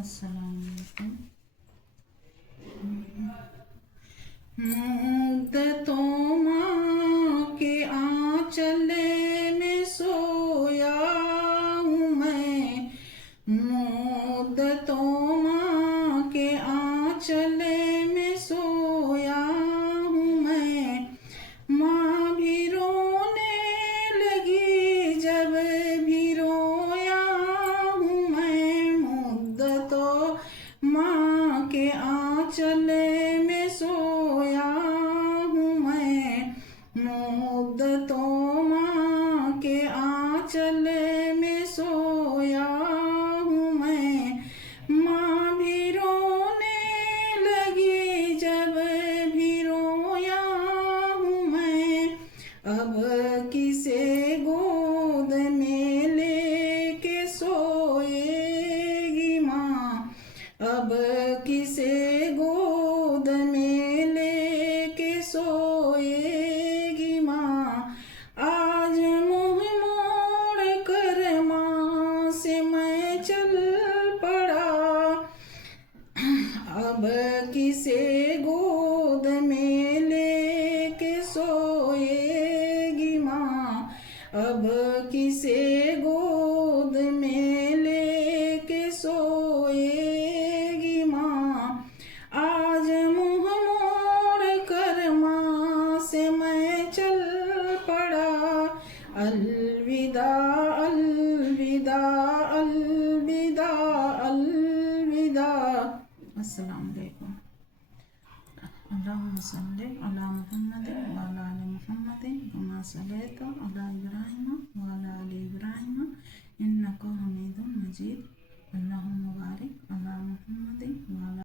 अस्सलामुअलैकुम। मुद्दतों माँ के आंचल में सोया हूँ मैं। मुद्दतों माँ के आंचल में सोया हूँ मैं। माँ भी रोने लगी जब भी रोया हूँ मैं। मुद्दतों माँ के आंचल में सोया हूँ मैं। मुद्दतों माँ के आंचल में सोया हूँ मैं। माँ भी रोने लगी जब भी रोया हूँ मैं। अब किसे गोद में लेके सोएगी माँ। अब किसे गोद में लेके सोएगी माँ। आज मुँह मोड़ कर माँ से मैं चल पड़ा। अब किसे गोद में लेके सोएगी माँ। अब किसे गोद में लेके सोएगी माँ। आज मुँह मोड़ कर माँ से मैं चल पड़ा। अलविदा अलविदा अलविदा अलविदा। अस्सलाम वालेकुम। अल्लाहुम्मा सल्लि अला मुहम्मद व अला आलि मुहम्मद कमा सल्लैता अला इब्राहीम व अला आलि इब्राहीम इन्नका हमीदुम मजीद। अल्लाहुम्मा बारिक अला मुहम्मद व अला